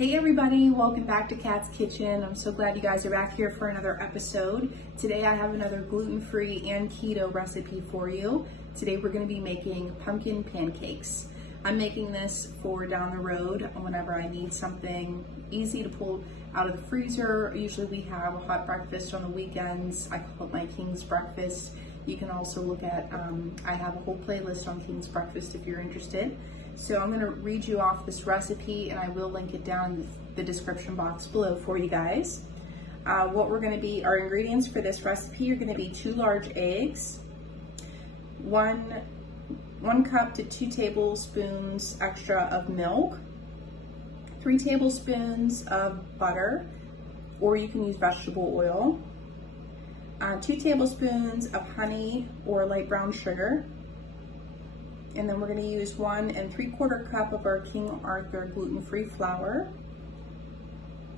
Hey everybody, welcome back to Kat's Kitchen. I'm so glad you guys are back here for another episode. Today I have another gluten-free and keto recipe for you. Today we're going to be making pumpkin pancakes. I'm making this for down the road whenever I need something easy to pull out of the freezer. Usually we have a hot breakfast on the weekends. I call it my King's Breakfast. You can also look at, I have a whole playlist on King's Breakfast if you're interested. So I'm going to read you off this recipe and I will link it down in the description box below for you guys. Our ingredients for this recipe are going to be 2 large eggs, 1 cup to 2 tablespoons extra of milk, 3 tablespoons of butter, or you can use vegetable oil, 2 tablespoons of honey or light brown sugar, and then we're going to use 1 3/4 cup of our King Arthur gluten-free flour,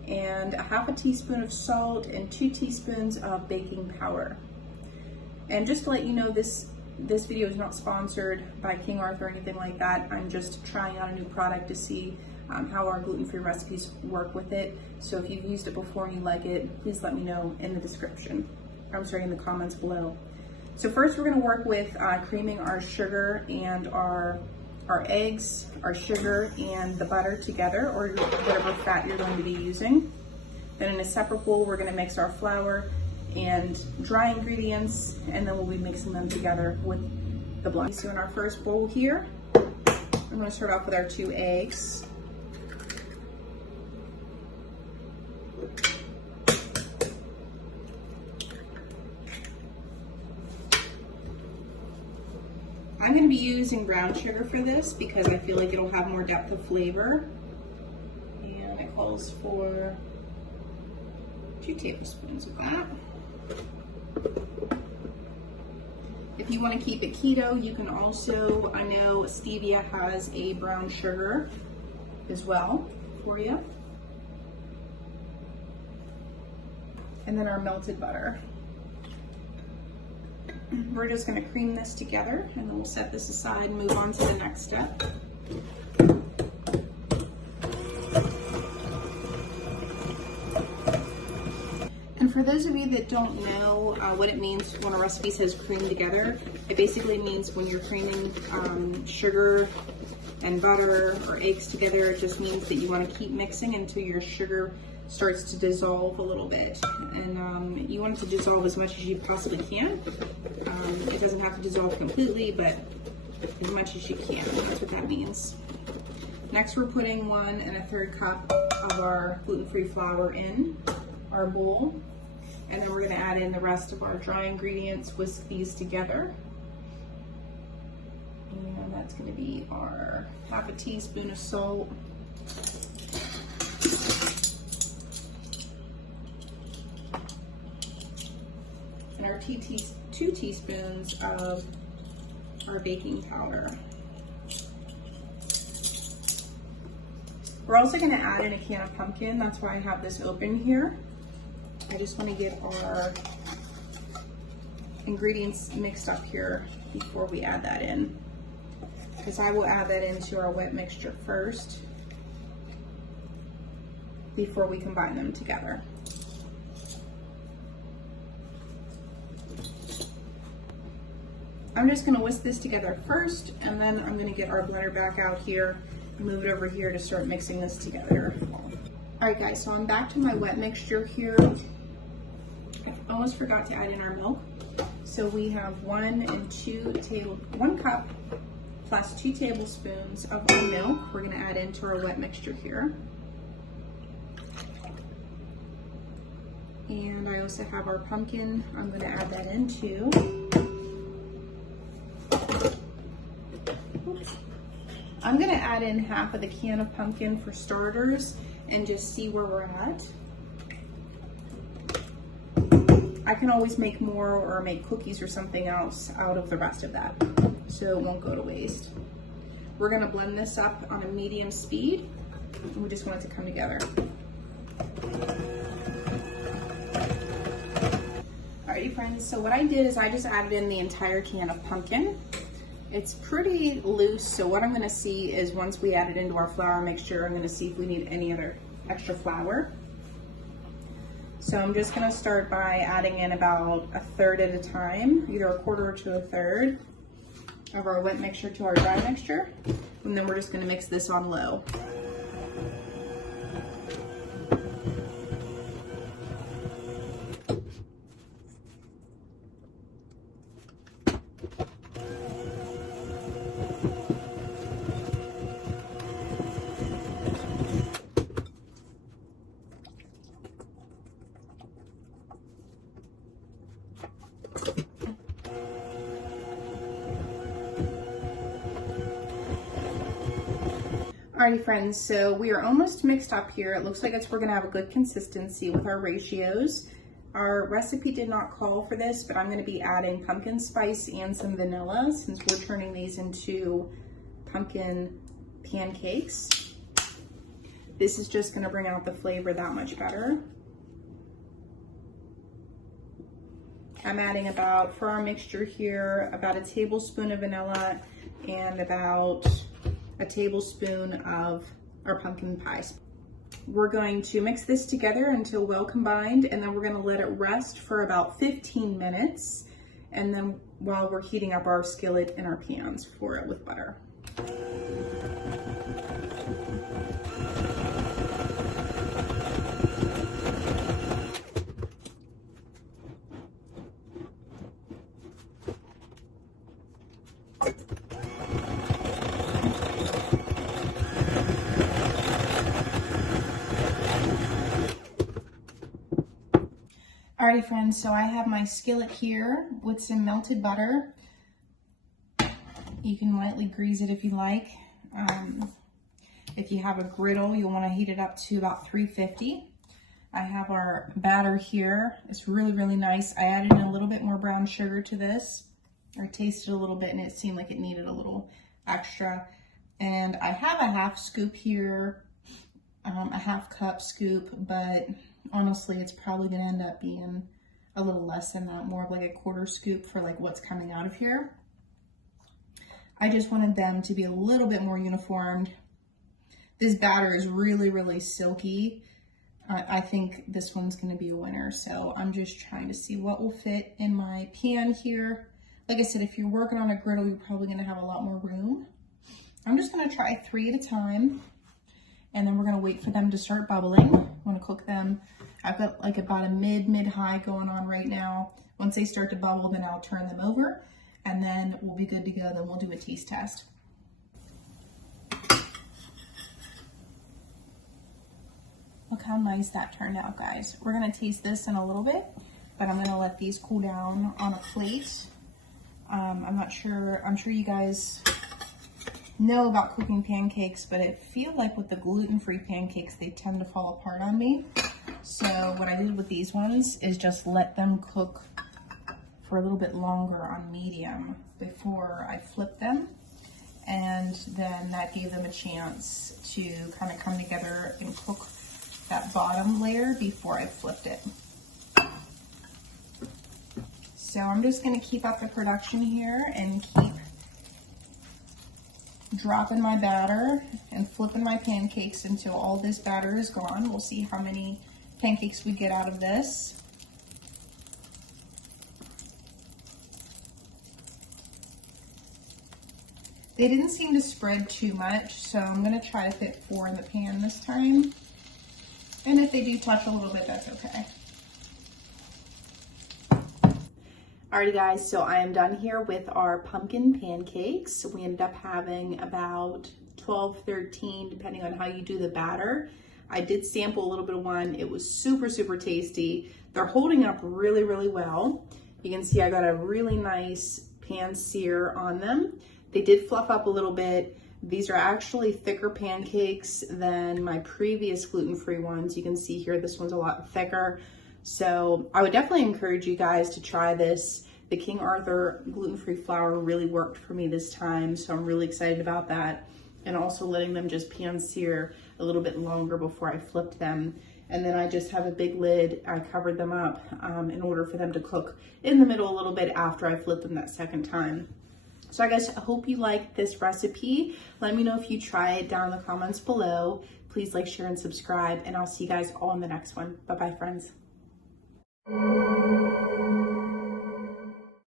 and a half a teaspoon of salt and 2 teaspoons of baking powder. And just to let you know, this video is not sponsored by King Arthur or anything like that. I'm just trying out a new product to see how our gluten-free recipes work with it. So if you've used it before and you like it, please let me know in the description. in the comments below. So first we're going to work with creaming our sugar and our eggs, our sugar and the butter together, or whatever fat you're going to be using. Then in a separate bowl we're going to mix our flour and dry ingredients, and then we'll be mixing them together with the blend. So in our first bowl here, I'm going to start off with our 2 eggs. I'm going to be using brown sugar for this because I feel like it'll have more depth of flavor. And it calls for 2 tablespoons of that. If you want to keep it keto, you can also, I know Stevia has a brown sugar as well for you. And then our melted butter. We're just going to cream this together and then we'll set this aside and move on to the next step. And for those of you that don't know what it means when a recipe says cream together, it basically means when you're creaming sugar and butter or eggs together, it just means that you want to keep mixing until your sugar starts to dissolve a little bit. And you want it to dissolve as much as you possibly can. It doesn't have to dissolve completely, but as much as you can. That's what that means. Next, we're putting 1 3/4 cup of our gluten-free flour in our bowl. And then we're going to add in the rest of our dry ingredients, whisk these together. And that's going to be our half a teaspoon of salt, and our 2 teaspoons of our baking powder. We're also going to add in a can of pumpkin. That's why I have this open here. I just want to get our ingredients mixed up here before we add that in, because I will add that into our wet mixture first before we combine them together. I'm just going to whisk this together first, and then I'm going to get our blender back out here and move it over here to start mixing this together. Alright guys, so I'm back to my wet mixture here. I almost forgot to add in our milk. So we have 1 cup plus 2 tablespoons of our milk we're going to add into our wet mixture here. And I also have our pumpkin. I'm going to add that in too. I'm going to add in half of the can of pumpkin for starters and just see where we're at. I can always make more or make cookies or something else out of the rest of that, so it won't go to waste. We're going to blend this up on a medium speed, and we just want it to come together. Alrighty friends, so what I did is I just added in the entire can of pumpkin. It's pretty loose, so what I'm going to see is once we add it into our flour mixture, I'm going to see if we need any other extra flour. So I'm just gonna start by adding in about a third at a time, either a quarter to a third of our wet mixture to our dry mixture. And then we're just gonna mix this on low. Alrighty friends, so we are almost mixed up here. It looks like we're gonna have a good consistency with our ratios. Our recipe did not call for this, but I'm gonna be adding pumpkin spice and some vanilla since we're turning these into pumpkin pancakes. This is just gonna bring out the flavor that much better. I'm adding about, for our mixture here, about a tablespoon of vanilla and about a tablespoon of our pumpkin pie. We're going to mix this together until well combined, and then we're going to let it rest for about 15 minutes. And then while we're heating up our skillet and our pans for it with butter. Alrighty friends, so I have my skillet here with some melted butter. You can lightly grease it if you like. If you have a griddle, you'll want to heat it up to about 350. I have our batter here. It's really, really nice. I added in a little bit more brown sugar to this. I tasted a little bit and it seemed like it needed a little extra. And I have a half scoop here, a half cup scoop, but honestly, it's probably gonna end up being a little less than that, more of like a quarter scoop for like what's coming out of here. I just wanted them to be a little bit more uniformed. This batter is really, really silky. I think this one's gonna be a winner. So I'm just trying to see what will fit in my pan here. Like I said, if you're working on a griddle, you're probably gonna have a lot more room. I'm just gonna try 3 at a time. And then we're gonna wait for them to start bubbling. I'm gonna cook them. I've got like about a mid-high going on right now. Once they start to bubble, then I'll turn them over and then we'll be good to go. Then we'll do a taste test. Look how nice that turned out, guys. We're gonna taste this in a little bit, but I'm gonna let these cool down on a plate. I'm sure you guys know about cooking pancakes, but I feel like with the gluten-free pancakes, they tend to fall apart on me. So what I did with these ones is just let them cook for a little bit longer on medium before I flipped them. And then that gave them a chance to kind of come together and cook that bottom layer before I flipped it. So I'm just gonna keep up the production here and keep dropping my batter and flipping my pancakes until all this batter is gone. We'll see how many pancakes we get out of this. They didn't seem to spread too much, so I'm gonna try to fit 4 in the pan this time. And if they do touch a little bit, that's okay. Alrighty guys, so I am done here with our pumpkin pancakes. We ended up having about 12, 13, depending on how you do the batter. I did sample a little bit of one. It was super, super tasty. They're holding up really, really well. You can see I got a really nice pan sear on them. They did fluff up a little bit. These are actually thicker pancakes than my previous gluten-free ones. You can see here, this one's a lot thicker. So I would definitely encourage you guys to try this. The King Arthur gluten-free flour really worked for me this time, so I'm really excited about that. And also letting them just pan sear a little bit longer before I flipped them. And then I just have a big lid. I covered them up in order for them to cook in the middle a little bit after I flipped them that second time. So I guess I hope you like this recipe. Let me know if you try it down in the comments below. Please like, share, and subscribe, and I'll see you guys all in the next one. Bye-bye, friends.